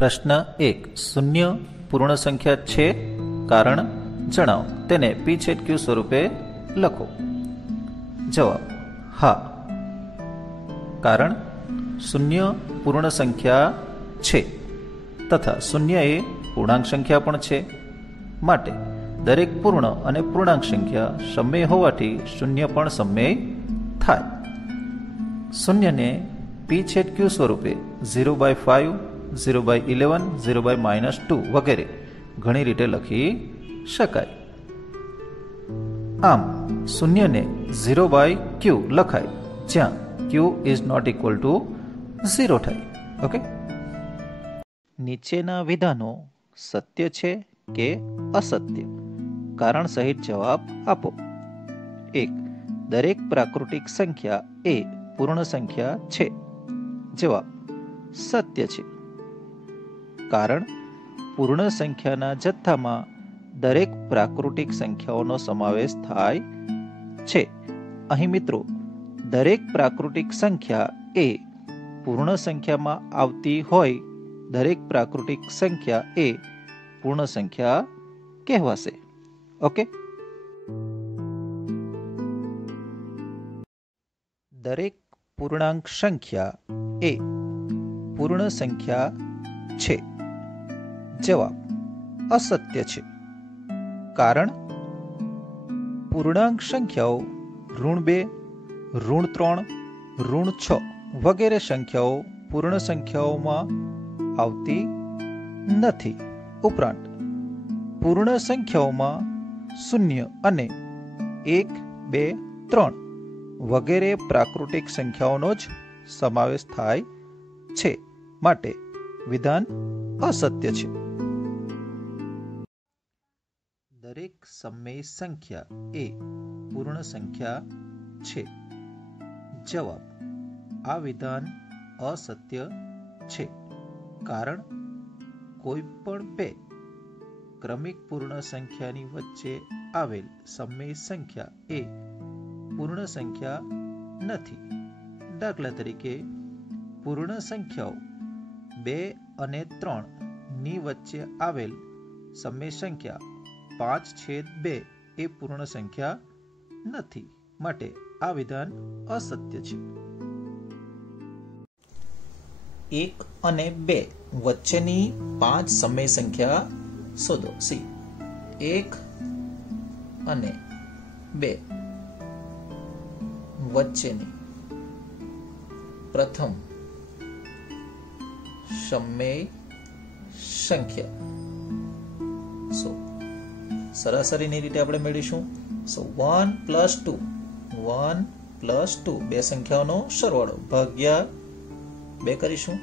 પ્રશ્ન 1. શૂન્ય પૂર્ણ સંખ્યા છે? કારણ જણાવો. તેને p/q સ્વરૂપે લખો. જવાબ: હા. કારણ શૂન્ય પૂર્ણ સંખ્યા છે તથા શૂન્ય એ પૂર્ણાંક સંખ્યા પણ છે. માટે દરેક પૂર્ણ અને પૂર્ણાંક સંખ્યા સમય હોવાથી શૂન્ય પણ સમય થાય. શૂન્યને p/q સ્વરૂપે 0/5, 0/11, 0/-2 વગેરે ઘણી રીતે લખી શકાય. આમ શૂન્યને 0/q લખાય જ્યાં q is not equal to 0 થાય. ઓકે. નીચેના વિધાનો સત્ય છે કે અસત્ય? કારણ સહિત જવાબ આપો. 1. દરેક પ્રાકૃતિક સંખ્યા એ પૂર્ણ સંખ્યા છે. જવાબ: સત્ય છે. કારણ પૂર્ણ સંખ્યાના જથ્થામાં દરેક પ્રાકૃતિક સંખ્યાઓનો સમાવેશ થાય છે. અહીં મિત્રો, દરેક પ્રાકૃતિક સંખ્યા એ પૂર્ણ સંખ્યામાં આવતી હોય દરેક પ્રાકૃતિક સંખ્યા એ પૂર્ણ સંખ્યા કહેવાશે. ઓકે. દરેક પૂર્ણાંક સંખ્યા એ પૂર્ણ સંખ્યા છે. જવાબ: અસત્ય છે. કારણ પૂર્ણાંક સંખ્યાઓ -2, -3, -6 વગેરે સંખ્યાઓ પૂર્ણ સંખ્યાઓમાં આવતી નથી. ઉપરાંત પૂર્ણ સંખ્યાઓમાં 0 અને 1, 2, 3 વગેરે પ્રાકૃતિક સંખ્યાઓનો જ સમાવેશ થાય છે. માટે વિધાન અસત્ય છે. દરેક સમય સંખ્યા એ પૂર્ણ સંખ્યા છે. જવાબ: આ વિધાન અસત્ય છે. કારણ કોઈ પણ બે ક્રમિક પૂર્ણ સંખ્યાની વચ્ચે આવેલ સમય સંખ્યા એ પૂર્ણ સંખ્યા નથી. દાખલા તરીકે, પૂર્ણ સંખ્યાઓ 2 અને 3 ની વચ્ચે આવેલ સમય સંખ્યા 5/2 એ પૂર્ણ સંખ્યા નથી. માટે આ વિધાન અસત્ય છે. 1 અને 2 વચ્ચેની 5 સમય સંખ્યા શોધો. સી 1 અને 2 વચ્ચેની પ્રથમ સમય સંખ્યા સરાસરીની રીતે આપણે મેળવીશું. 1 + 2, 1 + 2 બે સંખ્યાઓનો સરવાળો ભાગ્યા 2 કરીશું.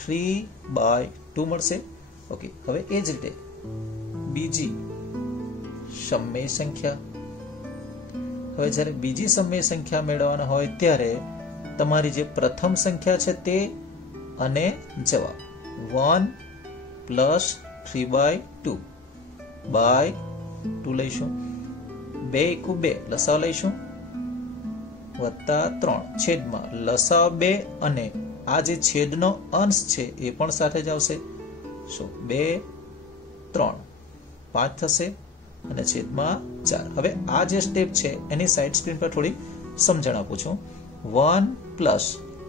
3/2 મળશે. ઓકે. હવે એ જ રીતે બીજી સમય સંખ્યા. હવે જ્યારે બીજી સમય સંખ્યા મેળવવાના હોય ત્યારે તમારી જે પ્રથમ સંખ્યા છે તે અને જવાબ 1 + 3/2 / 2 લઈશું. 2 × 2 લસાઅ લઈશું +3 છેદમાં લસાઅ 2 અને આ જે છેદનો અંશ છે એ પણ સાથે જ આવશે. 2, 3, 5 થશે અને છેદમાં 4. હવે આ જે સ્ટેપ છે એની સાઈડ સ્ક્રીન પર થોડી સમજણ આપું છું. 1 +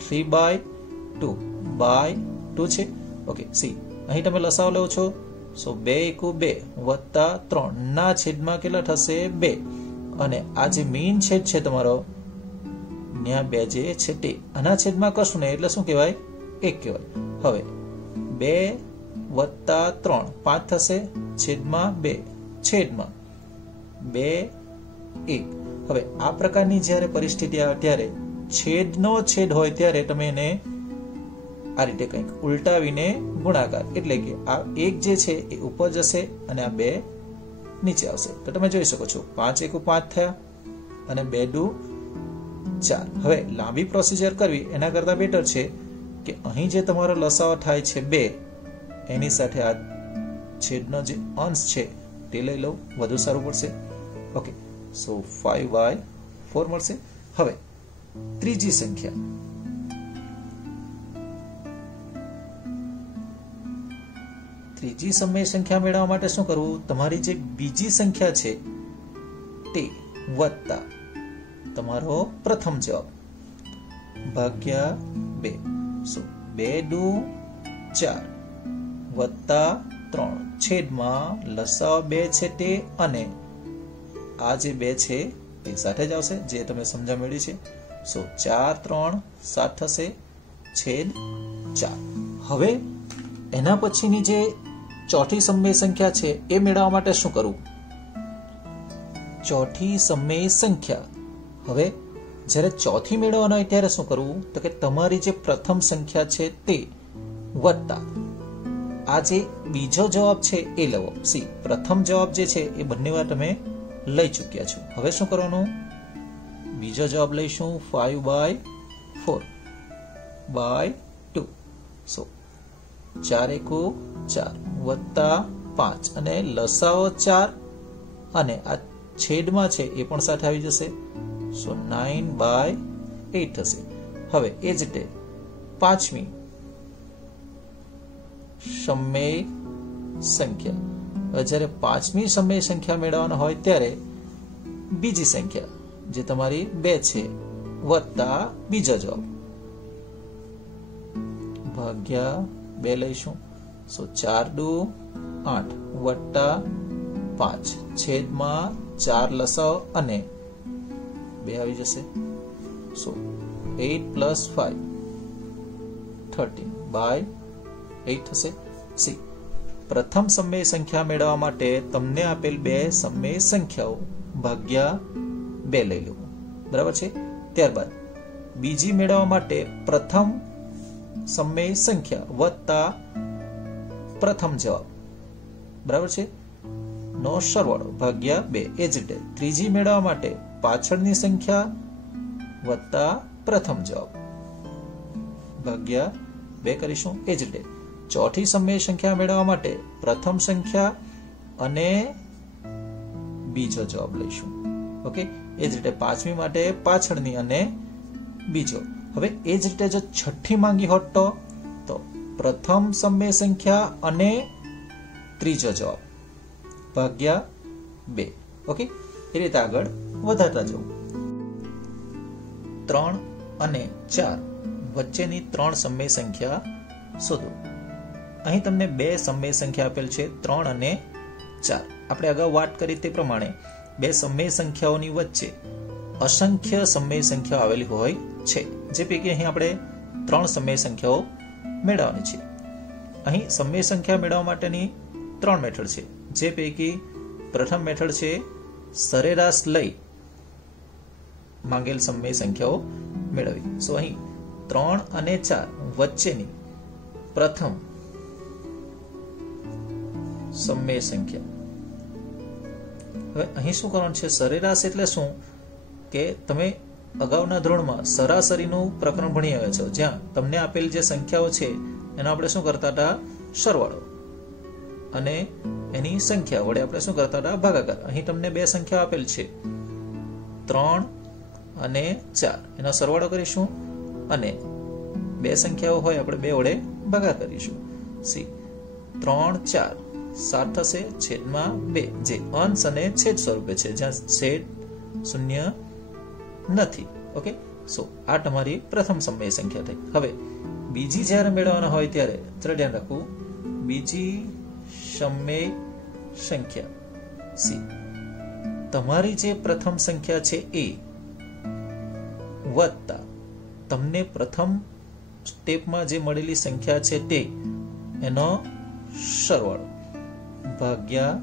3/2 / 2 છે. ઓકે. સી અહીં તમે લસાઅ લો છો. 2 × 2 +3 ના છેદમાં કેટલા થશે? 2. અને આ જે મીન છેદ છે તમારો ત્યાં 2 જે છે તે આના છેદમાં કશું નહીં એટલે શું કહેવાય? 1 કહેવાય. હવે 2 + 3 5 થશે છેદમાં 2 છેદમાં 2 1. હવે આ પ્રકારની જ્યારે પરિસ્થિતિ આવે ત્યારે છેદનો છેદ હોય ત્યારે તમે એને આ રીતે કંઈક ઉલટાવીને ગુણાકાર, એટલે કે આ 1 જે છે એ ઉપર જશે અને આ 2 નીચે આવશે. તો તમે જોઈ શકો છો 5 × 1 = 5 થયા અને 2 × 2 = 4. હવે લાંબી પ્રોસિજર કરવી એના કરતા બેટર છે કે અહીં જે તમારો લસાઅ થાય છે 2 એની સાથે આ છેદનો જે અંશ છે તે લઈ લઉં, વધુ સારું પડશે. ઓકે. 5/4 મળશે. હવે ત્રીજી સંખ્યા ત્રીજી સમય સંખ્યા મેળવવા માટે શું કરવું? તમારી જે બીજી સંખ્યા છે તે વત્તા તમારો પ્રથમ જવાબ ભાગ્યા 2. સો 2 દુ 4 વત્તા 3 છેદમાં લસાઅ 2 છે તે અને આ જે 2 છે તે સાથે જ આવશે, જે તમે સમજા મેળવી છે. સો 4 3 7 થશે છેદ 4. હવે એના પછીની જે ચોથી સમય સંખ્યા છે એ મેળવવા માટે શું કરવું? ચોથી સમય સંખ્યા હવે જ્યારે ચોથી મેળવવાનો હોય ત્યારે શું કરવું? તો કે તમારી જે પ્રથમ સંખ્યા છે તે વત્તા આ જે બીજો જવાબ છે એ લવો. સી પ્રથમ જવાબ જે છે એ બંને વાર તમે લઈ ચૂક્યા છો. હવે શું કરવાનું? બીજો જવાબ લઈશું 5/4 by 2. સો 4 × 4 વત્તા 5 અને લસાઅ 4 અને આ છેદમાં છે એ પણ સાથે આવી જશે. સો 9/8 થશે. હવે એ જ રીતે પાંચમી સમય સંખ્યા, જ્યારે પાંચમી સમય સંખ્યા મેળવવાનો હોય ત્યારે બીજી સંખ્યા જે તમારી 2 છે વત્તા બીજો જવાબ ભાગ્યા 2 લઈશું. સો 4 દુ 8 વત્તા 5 છેદમાં 4 લસાઅ અને 2 આવી જશે. સો 8 + 5 13/8 થશે. સી પ્રથમ સમય સંખ્યા મેળવવા માટે તમને આપેલ 2 સમય સંખ્યાઓ ભાગ્યા 2 લઈ લેવું. બરાબર છે. ત્યારબાદ બીજી મેળવવા માટે પ્રથમ સમય સંખ્યા વત્તા પ્રથમ જવાબ બરાબર છે નો સરવાળો ભાગ્યા 2. એ જ રીતે ત્રીજી મેળવવા માટે પાછળની સંખ્યા વત્તા પ્રથમ જવાબ ભાગ્યા 2 કરીશું. એ જ રીતે ચોથી સમય સંખ્યા મેળવવા માટે પ્રથમ સંખ્યા અને બીજો જવાબ લઈશું. ઓકે. એ જ રીતે પાંચમી માટે પાછળની અને બીજો. હવે એ જ રીતે જો છઠ્ઠી માંગી હોત તો પ્રથમ સમય સંખ્યા અને ત્રીજો જવાબ ભાગ્યા 2. ઓકે. એ રીતે આગળ વધારતા જવું. 3 અને 4 વચ્ચેની 3 સમય સંખ્યા શોધો. અહીં તમને 2 સમય સંખ્યા આપેલ છે 3 અને 4. આપણે અગાઉ વાત કરી તે પ્રમાણે 2 સમય સંખ્યાઓની વચ્ચે અસંખ્ય સમય સંખ્યાઓ આવેલી હોય છે, જે પૈકી અહીં આપણે 3 સમય સંખ્યાઓ મેળવવાની છે. અહીં સમય સંખ્યા મેળવવા માટેની 3 મેથડ છે, જે પૈકી પ્રથમ મેથડ છે સરેરાશ લઈ માંગેલ સમય સંખ્યાઓ મેળવવી. સો અહીં 3 અને 4 વચ્ચેની પ્રથમ સમય સંખ્યા. હવે અહીં શું કરવાનું છે? સરેરાશ એટલે શું કે તમે અગાઉના ધોરણમાં સરાસરીનું પ્રકરણ ભણી આવ્યા છો, જ્યાં તમને આપેલ જે સંખ્યાઓ છે એનો આપણે શું કરતા હતા? સરવાળો અને એની સંખ્યા વડે આપણે શું કરતા હતા? ભાગાકાર. અહીં તમને 2 સંખ્યા આપેલ છે 3 અને 4, એનો સરવાળો કરીશું અને 2 સંખ્યાઓ હોય આપણે 2 વડે ભાગાકાર કરીશું. સી 3 4 7 થશે છેદમાં 2, જે અંશ અને છેદ સ્વરૂપે છે, જ્યાં છેદ શૂન્ય નથી. ઓકે. સો આ તમારી પ્રથમ સમય સંખ્યા થઈ. હવે બીજી જ્યારે મેળવવાના હોય ત્યારે જરા ધ્યાન રાખવું. બીજી સમય સંખ્યા સી તમારી જે પ્રથમ સંખ્યા છે એ વત્તા તમને પ્રથમ સ્ટેપમાં જે મળેલી સંખ્યા છે તે એનો સરવાળો ભાગ્યા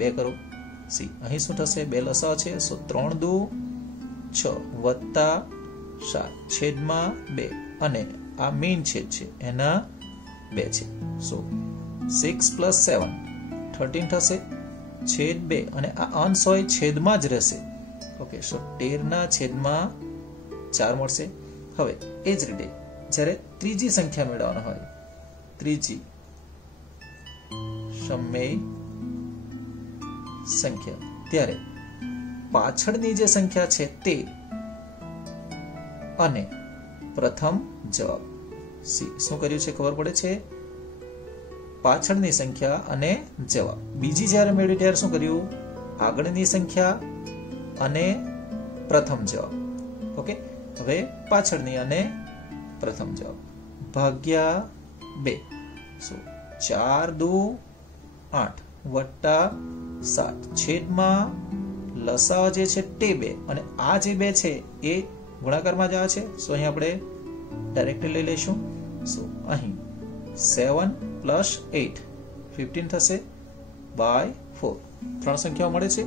2 કરો. સી અહીં શું થશે? 2 લસાઅ છે. સો 3 દુ 6 વત્તા 7 છેદમાં 2 અને આ મેઇન છેદ છે એના 2 છે. સો 6 + 7 13 થશે છેદ 2 અને આ અંશ હોય છેદમાં જ રહેશે. ઓકે. સો 13/4 મળશે. હવે એ જ રીતે જ્યારે ત્રીજી સંખ્યા મેળવવાના હોય, ત્રીજી સમય સંખ્યા, ત્યારે પાછળની જે સંખ્યા છે તે અને પ્રથમ જવાબ. સી શું કર્યું છે ખબર પડે છે? પાછળની સંખ્યા અને જવાબ. બીજી જ્યારે મેળવી ત્યારે શું કર્યું? આગળની સંખ્યા અને પ્રથમ જવાબ. ઓકે, હવે પાછળની અને પ્રથમ જવાબ ભાગ્યા 2. 4 દુ 8 વત્તા 7 છેદમાં લસાઅ જે છે તે 2 અને આ જે 2 છે એ ગુણાકારમાં જ આવે છે. અહીં આપણે ડાયરેક્ટલી લઈ લઈશું. અહીં 7 પ્લસ 8 15 થશે બાય 4. 3 સંખ્યાઓ મળે છે,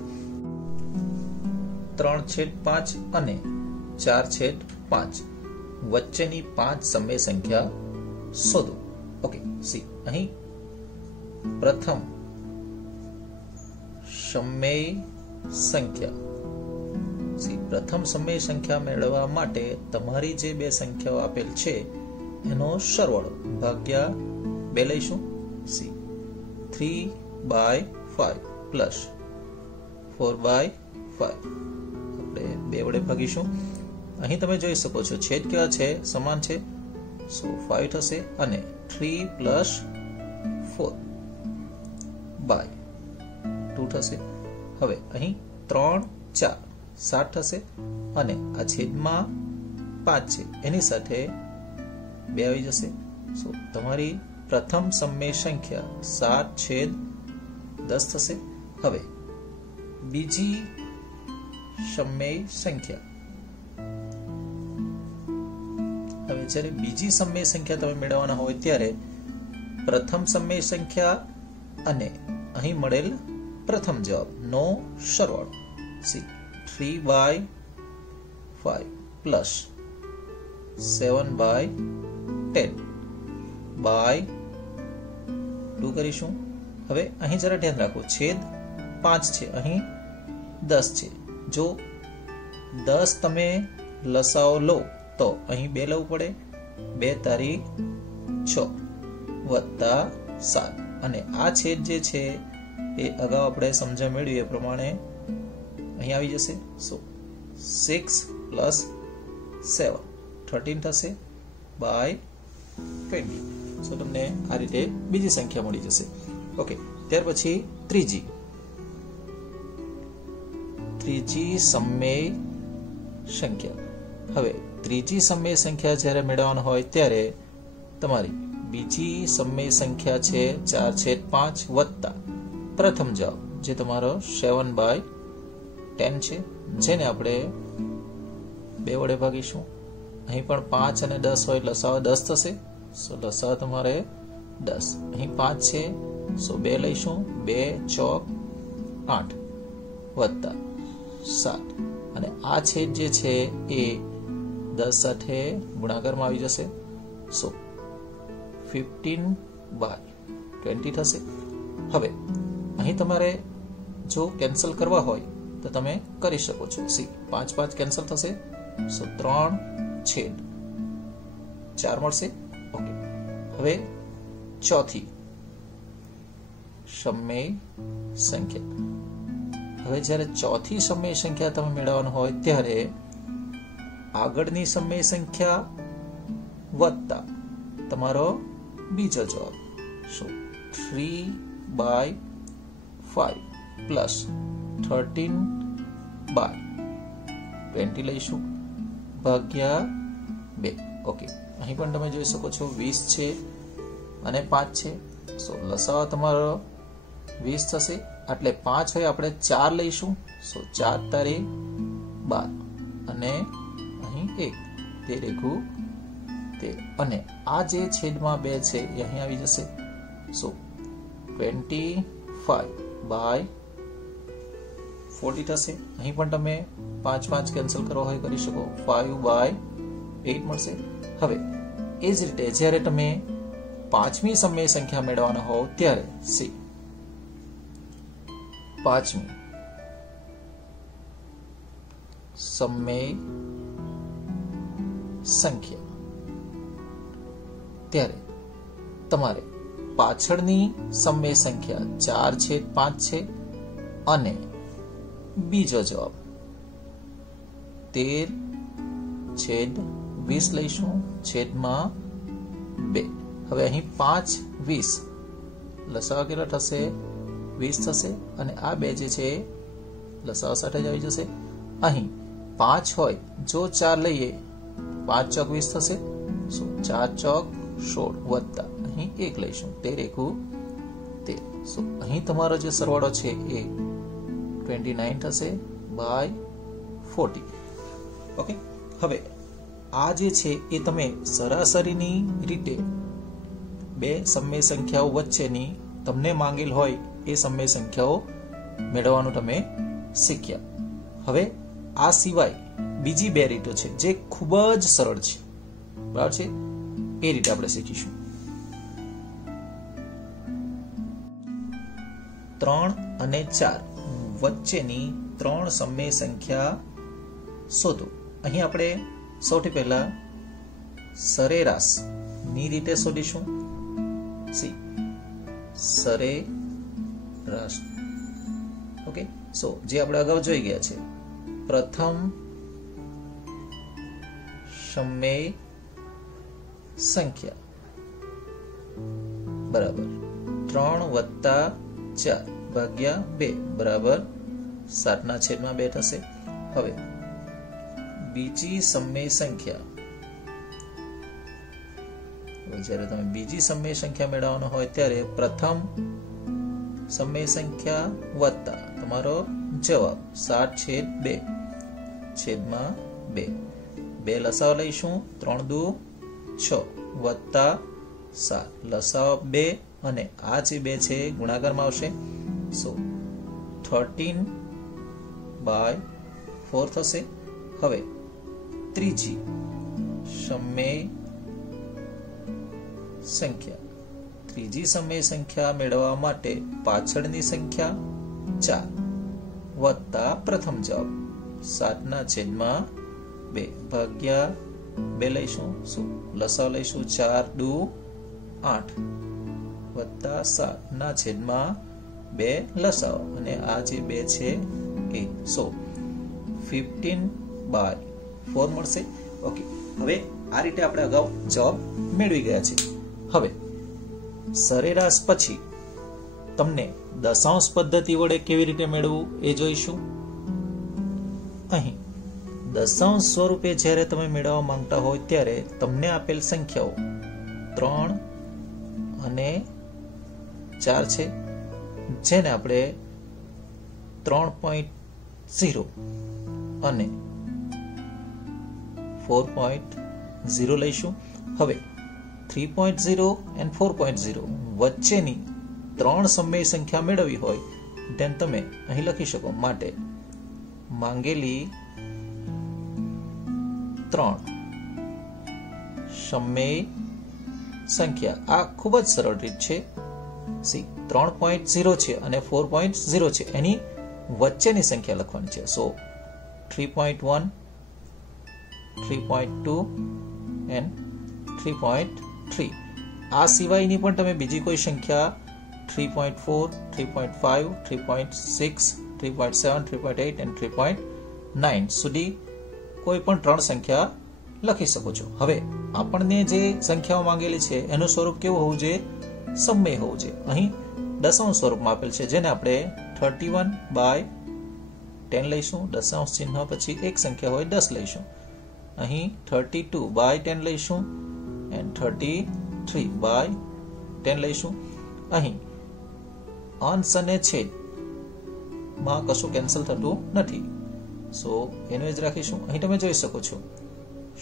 3/5 અને 4/5. વચ્ચેની 5 સમય સંખ્યા શોધો. ઓકે, સી અહીં પ્રથમ સમય સંખ્યા. પ્રથમ સમય સંખ્યા મેળવવા માટે તમારી જે 2 સંખ્યાઓ આપેલ છે એનો સરવાળો ભાગ્યા 2 લઈશું. સી 3/5 પ્લસ 4/5 આપણે 2 વડે ભાગીશું. અહીં તમે જોઈ શકો છો છેદ કેવા છે? સમાન છે. 5 થશે અને 3 પ્લસ 4 બાય 2 થશે. હવે અહીં 3 4 7 થશે અને આ છેદમાં 5 છે એની સાથે 2 આવી જશે. તમારી પ્રથમ સમય સંખ્યા 7/10 થશે. હવે બીજી સમય સંખ્યા. હવે જ્યારે બીજી સમય સંખ્યા તમે મેળવવાના હોય ત્યારે પ્રથમ સમય સંખ્યા અને અહીં મળેલ પ્રથમ જવાબ નો સરવાળો. સી 3/5 પ્લસ 7/10 બાય 2 કરીશું. હવે અહીં જરા ધ્યાન રાખો, છેદ 5 છે, અહીં 10 છે. જો 10 તમે લસાઓ લો તો અહીં 2 લેવું પડે. 2 તારી 6 વત્તા 7 અને આ છેદ જે છે એ અગાઉ આપણે સમજણ મેળવી એ પ્રમાણે અહીં આવી જશે. 6 પ્લસ 7 13 થશે બાય 20. તમને આ રીતે બીજી સંખ્યા મળી જશે. ઓકે, ત્યાર પછી ત્રીજી સમય સંખ્યા. હવે ત્રીજી સમય સંખ્યા જ્યારે મેળવવાનો હોય ત્યારે તમારી બીજી સમય સંખ્યા છે 4/5 વત્તા પ્રથમ જવાબ જે તમારો 7/10 છે, જેને આપણે 2 વડે ભાગીશું. અહીં પણ 5 અને 10 હોય, લસાઅ 10 થશે. લસાઅ તમારે 10. અહીં 5 છે, 2 લઈશું. 2 ચોક 8 વત્તા 7 અને આ છેદ જે છે એ 10 સાથે ગુણાકારમાં આવી જશે. 15/20 થશે. હવે અહીં તમારે જો કેન્સલ કરવા હોય તો તમે કરી શકો છો. 5 કેન્સલ થશે. 3/4 મળશે. ઓકે, હવે ચોથી સમય સંખ્યા. હવે જ્યારે ચોથી સમય સંખ્યા તમે મેળવવાનું હોય ત્યારે આગળની સમય સંખ્યા વત્તા તમારો બીજો જવાબ. 3/5 પ્લસ 13/20 લઈશું ભાગ્યા 2. ઓકે, અહીં પણ તમે જોઈ શકો છો 20 છે અને 5 છે. લસાઅ તમારો 20 થશે. એટલે 5 હોય આપણે 4 લઈશું. 4 તારી 12 અને અહીં 1 13 અને આ જે છેદમાં 2 છે એ અહીં આવી જશે. 25/40 થશે. અહીં પણ તમે 5 કેન્સલ કરવા હોય કરી શકો. 5/8 મળશે. હવે એ જ રીતે જ્યારે તમે પાંચમી સમય સંખ્યા મેળવવાના હોવ ત્યારે સી પાંચમી સમય સંખ્યા ત્યારે તમારે પાછળની સમય સંખ્યા 4/5 છે અને બીજો જવાબ 13/20 લઈશું છેદમાં 2. હવે અહીં 5/20 લસાઅ કેટલા થશે? 20 થશે અને આ બે જે છે લસાઅ સાથે જ આવી જશે. અહીં 5 હોય, જો 4 લઈએ 5 ચોક 20 થશે. 4 ચોક 16 વત્તા અહીં 1 લઈશું, 13 એકુ 13. અહીં તમારો જે સરવાળો છે એ 29 થશે બાય 40. ઓકે, હવે આ જે છે એ તમે સરાસરીની રીતે બે સમય સંખ્યાઓ વચ્ચેની તમને માંગેલ હોય એ સમય સંખ્યાઓ મેળવવાનું તમે શીખ્યા. હવે આ સિવાય બીજી બે રીતો છે જે ખૂબ જ સરળ છે, બરાબર છે? એ રીતે આપણે શીખીશું. 3 અને 4 વચ્ચેની 3 સમય સંખ્યા શોધો. અહીં આપણે સૌથી પહેલા સરેરાશ ની રીતે શોધીશું. સરેરાશ. ઓકે, જે આપણે અગાઉ જોઈ ગયા છે, પ્રથમ સમય સંખ્યા બરાબર 3 વત્તા 4 ભાગ્યા 2 બરાબર 7/2 થશે. હવે બીજી સમય સંખ્યા, જ્યારે તમે બીજી સમય સંખ્યા મેળવવાનો હોય ત્યારે પ્રથમ સમય સંખ્યા વત્તા તમારો જવાબ 7/2 બે લસાઅ લઈશું. 3 દુ 6 વત્તા 7 લસાઅ 2 અને આ જે 2 છે ગુણાકારમાં આવશે. 13/4 થશે. હવે ત્રીજી સમય સંખ્યા મેળવવા માટે પાછળની સંખ્યા 4 વત્તા પ્રથમ જવાબ 7/2 ભાગ્યા 2 લઈશું. લસાઅ લઈશું. 4 દુ 8 વત્તા 7/2 લસાઅ અને આ જે 2 છે એ 15/4 મળશે. ઓકે, હવે આ રીતે આપણે અગાઉ જવાબ મેળવી ગયા છે. હવે સરેરાશ પછી તમને દશાંશ પદ્ધતિ વડે કેવી રીતે મેળવવું એ જોઈશું. અહીં દશાંશ સ્વરૂપે જ્યારે તમે મેળવવા માંગતા હોય ત્યારે તમને આપેલ સંખ્યાઓ 3 અને 4 છે, જેને આપણે 3.0 અને 4.0 લઈશું. હવે 3.0 અને 4.0 વચ્ચેની 3 સમય સંખ્યા મેળવવી હોય તેમ તમે અહીં લખી શકો. માટે માંગેલી 3 સમય સંખ્યા, આ ખૂબ જ સરળ રીત છે. 3.0 છે અને 4.0 છે, એની વચ્ચેની સંખ્યા લખવાની છે. 3.1, 3.2 and 3.3. આ સિવાયની પણ તમે બીજી કોઈ સંખ્યા 3.4, 3.5, 3.6, 3.7, 3.8 and 3.9 સુધી કોઈ પણ 3 સંખ્યા લખી શકો છો. હવે આપણને જે સંખ્યાઓ માંગેલી છે એનું સ્વરૂપ કેવું હોવું જોઈએ? સમય હોવું જોઈએ. અહીં દશાંશ સ્વરૂપમાં આપેલ છે, જેને આપણે 31/10 લઈશું. દશાંશ ચિહ્ન પછી એક સંખ્યા હોય 10 લઈશું. અહીં 32/10 લઈશું and 33/10 લઈશું. અહીં અંશ અને છેદ માં કશું કેન્સલ થતું નથી, એનું જ રાખીશું. અહીં તમે જોઈ શકો છો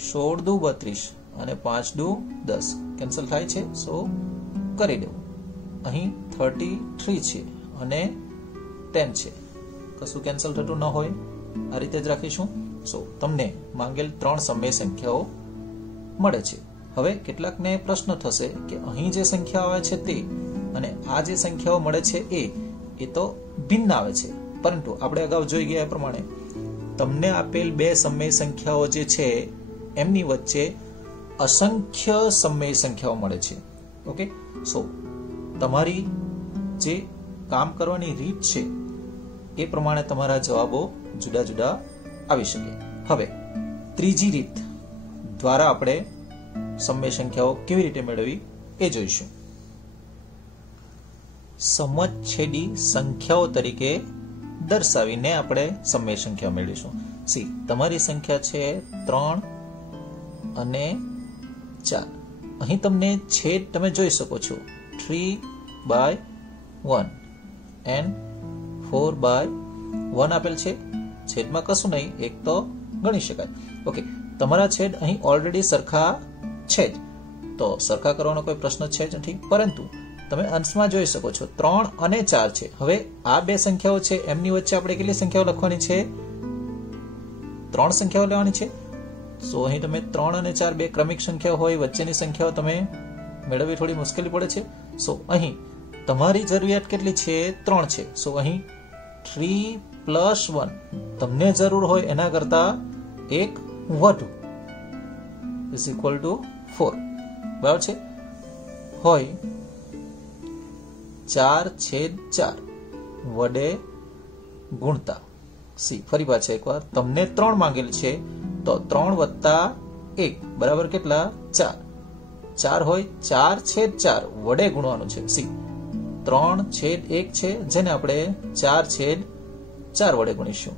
16 દુ 32 અને 5 દુ 10 કેન્સલ થાય છે, કરી દેવું. અહીં 33 છે અને 10 છે, કશું કેન્સલ થતું ન હોય, આ રીતે જ રાખીશું. તમને માંગેલ 3 સમય સંખ્યાઓ મળે છે. હવે કેટલાકને પ્રશ્ન થશે કે અહીં જે સંખ્યા આવે છે તે અને આ જે સંખ્યાઓ મળે છે એ તો ભિન્ન આવે છે, પરંતુ આપણે અગાઉ જોઈ ગયા પ્રમાણે તમને આપેલ 2 સમય સંખ્યાઓ જે છે એમની વચ્ચે અસંખ્ય સમય સંખ્યાઓ મળે છે. ઓકે, તમારી જે કામ કરવાની રીત છે એ પ્રમાણે તમારા જવાબો જુદા જુદા આવી શકે. હવે ત્રીજી રીત દ્વારા આપણે સમય સંખ્યાઓ કેવી રીતે મેળવવી એ જોઈશું. સમછેદી સંખ્યાઓ તરીકે દર્શાવીને આપણે સમય સંખ્યા મેળવીશું. સી, તમારી સંખ્યા છે 3 અને 4. અહીં તમને છેદ તમે જોઈ શકો છો 3/1 and 4/1 આપેલ છે. છેદમાં કશું નહીં, એક તો ગણી શકાય. ઓકે, તમારા છેદ અહીં ઓલરેડી સરખા છે જ, તો સરખા કરવાનો કોઈ પ્રશ્ન છે જ નથી. પરંતુ તમે અંશમાં જોઈ શકો છો 3 અને 4 છે. હવે આ બે સંખ્યાઓ છે, એમની વચ્ચે આપણે કેટલી સંખ્યાઓ લખવાની છે? 3 સંખ્યાઓ લેવાની છે. સો અહીં તમે 3 અને 4 બે ક્રમિક સંખ્યાઓ હોય, વચ્ચેની સંખ્યાઓ તમે મેળવવી થોડી મુશ્કેલી પડે છે. સો અહીં તમારી જરૂરિયાત કેટલી છે? 3 છે. સો અહીં 3+1 તમને જરૂર હોય એના કરતા એક વધુ ઇઝ ઇક્વલ ટુ 4. બરાબર છે? હોય 4/4 વડે ગુણતા. સી, ફરી પાછા એકવાર, તમને 3 માંગેલ છે તો 3 + 1 બરાબર કેટલા? 4. 4 હોય 4/4 વડે ગુણવાનું છે. સી, 3/1 છે જેને આપણે 4/4 વડે ગુણીશું,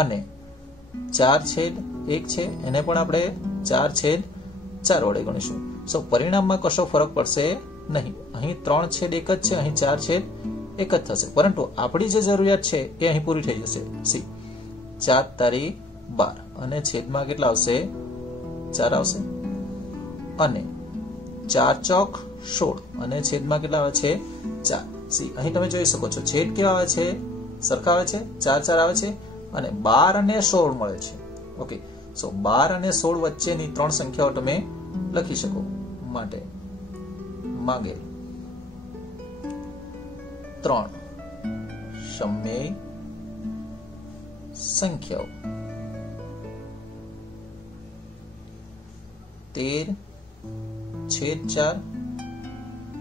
અને 4/1 છે એને પણ આપણે 4/4 વડે ગુણીશું. સો પરિણામમાં કશો ફરક પડશે નહીં. અહીં 3/1 જ છે, અહીં 4/1 જ થશે. પરંતુ આપણી જે જરૂરિયાત છે એ અહીં પૂરી થઈ જશે. સી, 4×12 અને છેદમાં કેટલા આવશે? 4 આવશે. અને 4×4 અને છેદમાં કેટલા આવે છે? 4. સી, અહીં તમે જોઈ શકો છો છેદ કેવા આવે છે? સરખા આવે છે, 4/4 આવે છે, અને 12 અને 16 મળે છે. ઓકે, સો 12 અને 16 વચ્ચેની 3 સંખ્યાઓ તમે લખી શકો. માટે માંગેલ 3 સમય સંખ્યાઓ 13/4,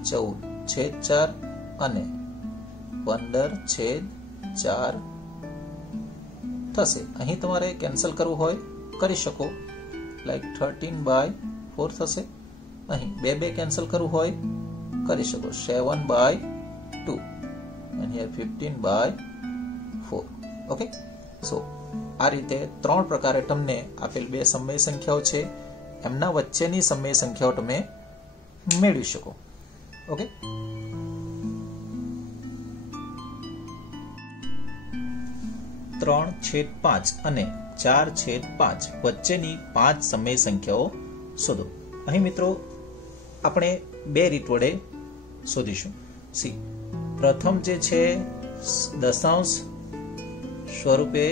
14/4 અને 15/4 થશે. અહીં તમારે કેન્સલ કરવું હોય કરી શકો, લાઈક 13/4 થશે. અહીં 2 કેન્સલ કરવું હોય કરી શકો, 7/2 and here 15/4. ઓકે, સો આ રીતે 3 પ્રકારે તમને આપેલ 2 સમય સંખ્યાઓ છે, એમના વચ્ચેની સમય સંખ્યાઓ તમે મેળવી શકો. ઓકે, ત્રણ 3/5 અને 4/5 વચ્ચેની 5 સમય સંખ્યાઓ શોધો. અહીં મિત્રો આપણે 2 રીત વડે શોધીશું. સી, પ્રથમ જે છે દશાંશ સ્વરૂપે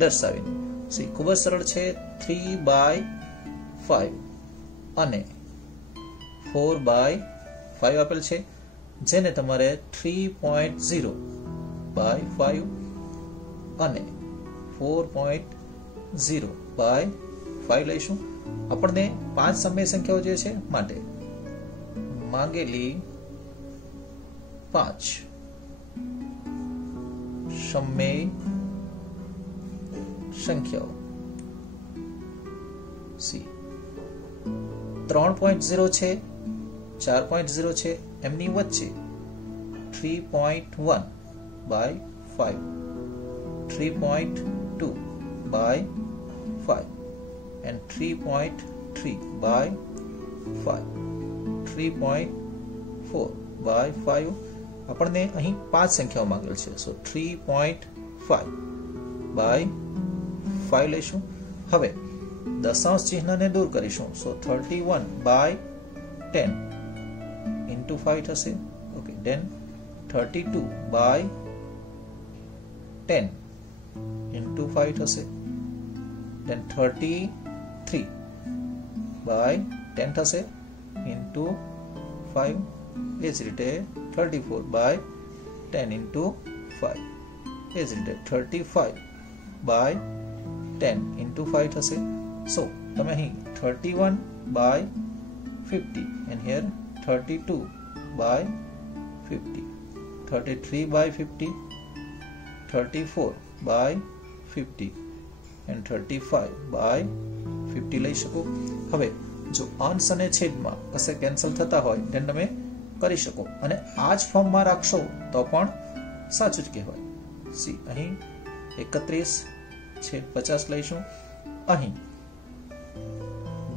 દર્શાવીને. સી, ખૂબ જ સરળ છે. 3/5 અને 4/5 આપેલ છે, જેને તમારે 3.0/5 અને 4.0/5 લઈશું. આપણને 5 સમય સંખ્યાઓ જે છે માટે માંગેલી 5 સમય સંખ્યાઓ. સી, 3.0 છે, 4.0 છે, એમની વચ્ચે 3.1/5, 3.2/5 and 3.3/5, 3.4/5. આપણને અહીં 5 સંખ્યાઓ માંગેલ છે. સો 3.5/5 લઈશું. હવે દશાંશ ચિહ્નને દૂર કરીશું. સો 31/10 into 5 થશે. ઓકે, then 32/10 into 5 થશે. then 33/10 થશે into 5. એ જ રીતે 34/10 into 5. એ જ રીતે 35/10 into 5 થશે. સો તમે અહીં 31/50 and here 32/50, 33/50, 34/50 and 35/50 લઈ શકો. હવે જો અંશ અને છેદમાં કશે કેન્સલ થતા હોય then તમે કરી શકો અને આ જ ફોર્મમાં રાખશો તો પણ સાચું જ કહેવાય. સી અહીં 31/50 લઈશું. અહીં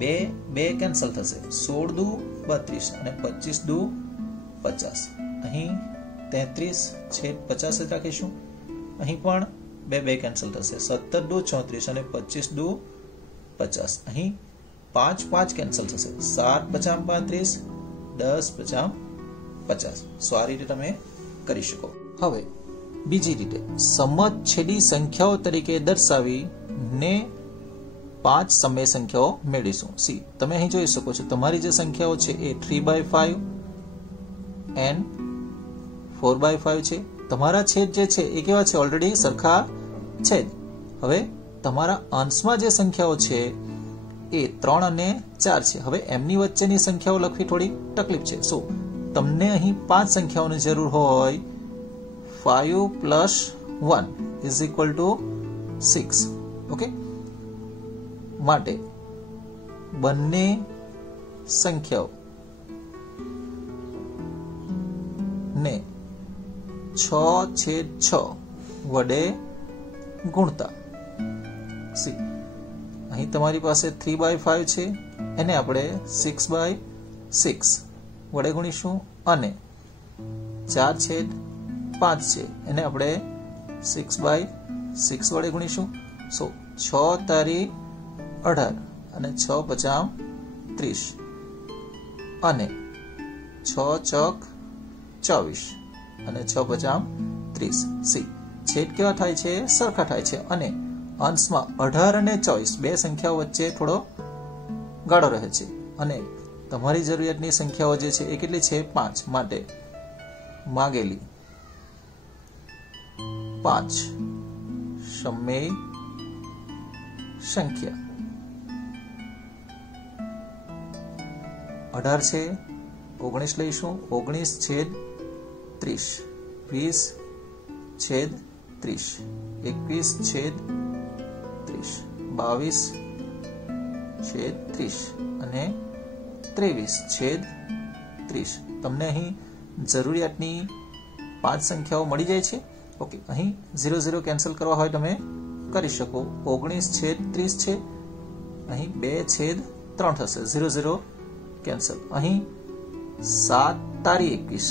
2 કેન્સલ થશે. 16 દુ 32 અને 25 દુ 50. અહીં 33/50 જ રાખીશું. અહીં પણ 2 કેન્સલ થશે. 17 દુ 34 અને 25 દુ 50. અહીં 5 કેન્સલ થશે. 7 × 35, 10 × 50. સો આ રીતે તમે કરી શકો. હવે બીજી રીતે સમછેદી સંખ્યાઓ તરીકે દર્શાવી ને 5 સમય સંખ્યાઓ મેળવીશું. સી તમે અહીં જોઈ શકો છો તમારી જે સંખ્યાઓ છે એ 3/5 and 4/5 છે. તમારા છેદ જે છે એ કેવા છે? ઓલરેડી સરખા છે. હવે તમારા અંશમાં જે સંખ્યાઓ છે એ 3 અને 4 છે. હવે એમની વચ્ચેની સંખ્યાઓ લખવી થોડી તકલીફ છે. સો તમને અહીં 5 સંખ્યાઓની જરૂર હોય. 5 + 1 = 6. ઓકે, માટે બંને સંખ્યાઓ ને 6/6 વડે ગુણતા. સી અહીં તમારી પાસે 3/5 છે, એને આપણે 6/6 વડે ગુણીશું અને 4/5 છે એને આપણે 6/6 વડે ગુણીશું. સો 6 તારી 18 અને 6 × 30 અને 6 ચોક 24 અને 6 × 30. સી છેદ કેવા થાય છે? સરખા થાય છે અને અંશમાં 18 અને 24 બે સંખ્યાઓ વચ્ચે થોડો ગાળો રહે છે અને તમારી જરૂરિયાતની સંખ્યાઓ જે છે એ કેટલી છે? 5. માટે માંગેલી 5 સમય સંખ્યા 18 છે, 19 લઈશું. 19/30, 20/30, 21/30, 22/30 અને 23/30. તમને અહીં જરૂરિયાતની 5 સંખ્યાઓ મળી જાય છે. ઓકે, અહીં 0 0 કેન્સલ કરવા હોય તમે કરી શકો. 19/30 છે, અહીં 2/3 થશે. 0 0 કેન્સલ. અહીં 7 તારી 21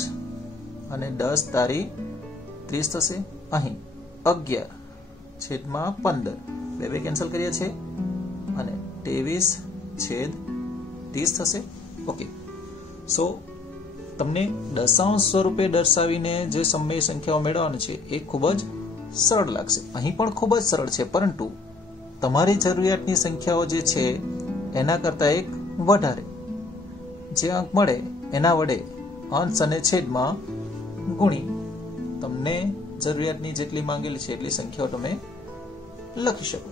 અને 10 તારી 30 થશે. અહીં 11/15 બે કેન્સલ કર્યા છે અને 23/30 થશે. ઓકે, સો તમને દશાંશ સ્વરૂપે દર્શાવીને જે સમય સંખ્યાઓ મેળવવાની છે એ ખૂબ જ સરળ લાગશે. અહીં પણ ખૂબ જ સરળ છે, પરંતુ તમારી જરૂરિયાતની સંખ્યાઓ જે છે એના કરતાં એક વધારે જે અંક મળે એના વડે અંશ અને છેદમાં ગુણી તમને જરૂરિયાતની જેટલી માંગેલી છે એટલી સંખ્યાઓ તમે લખી શકો.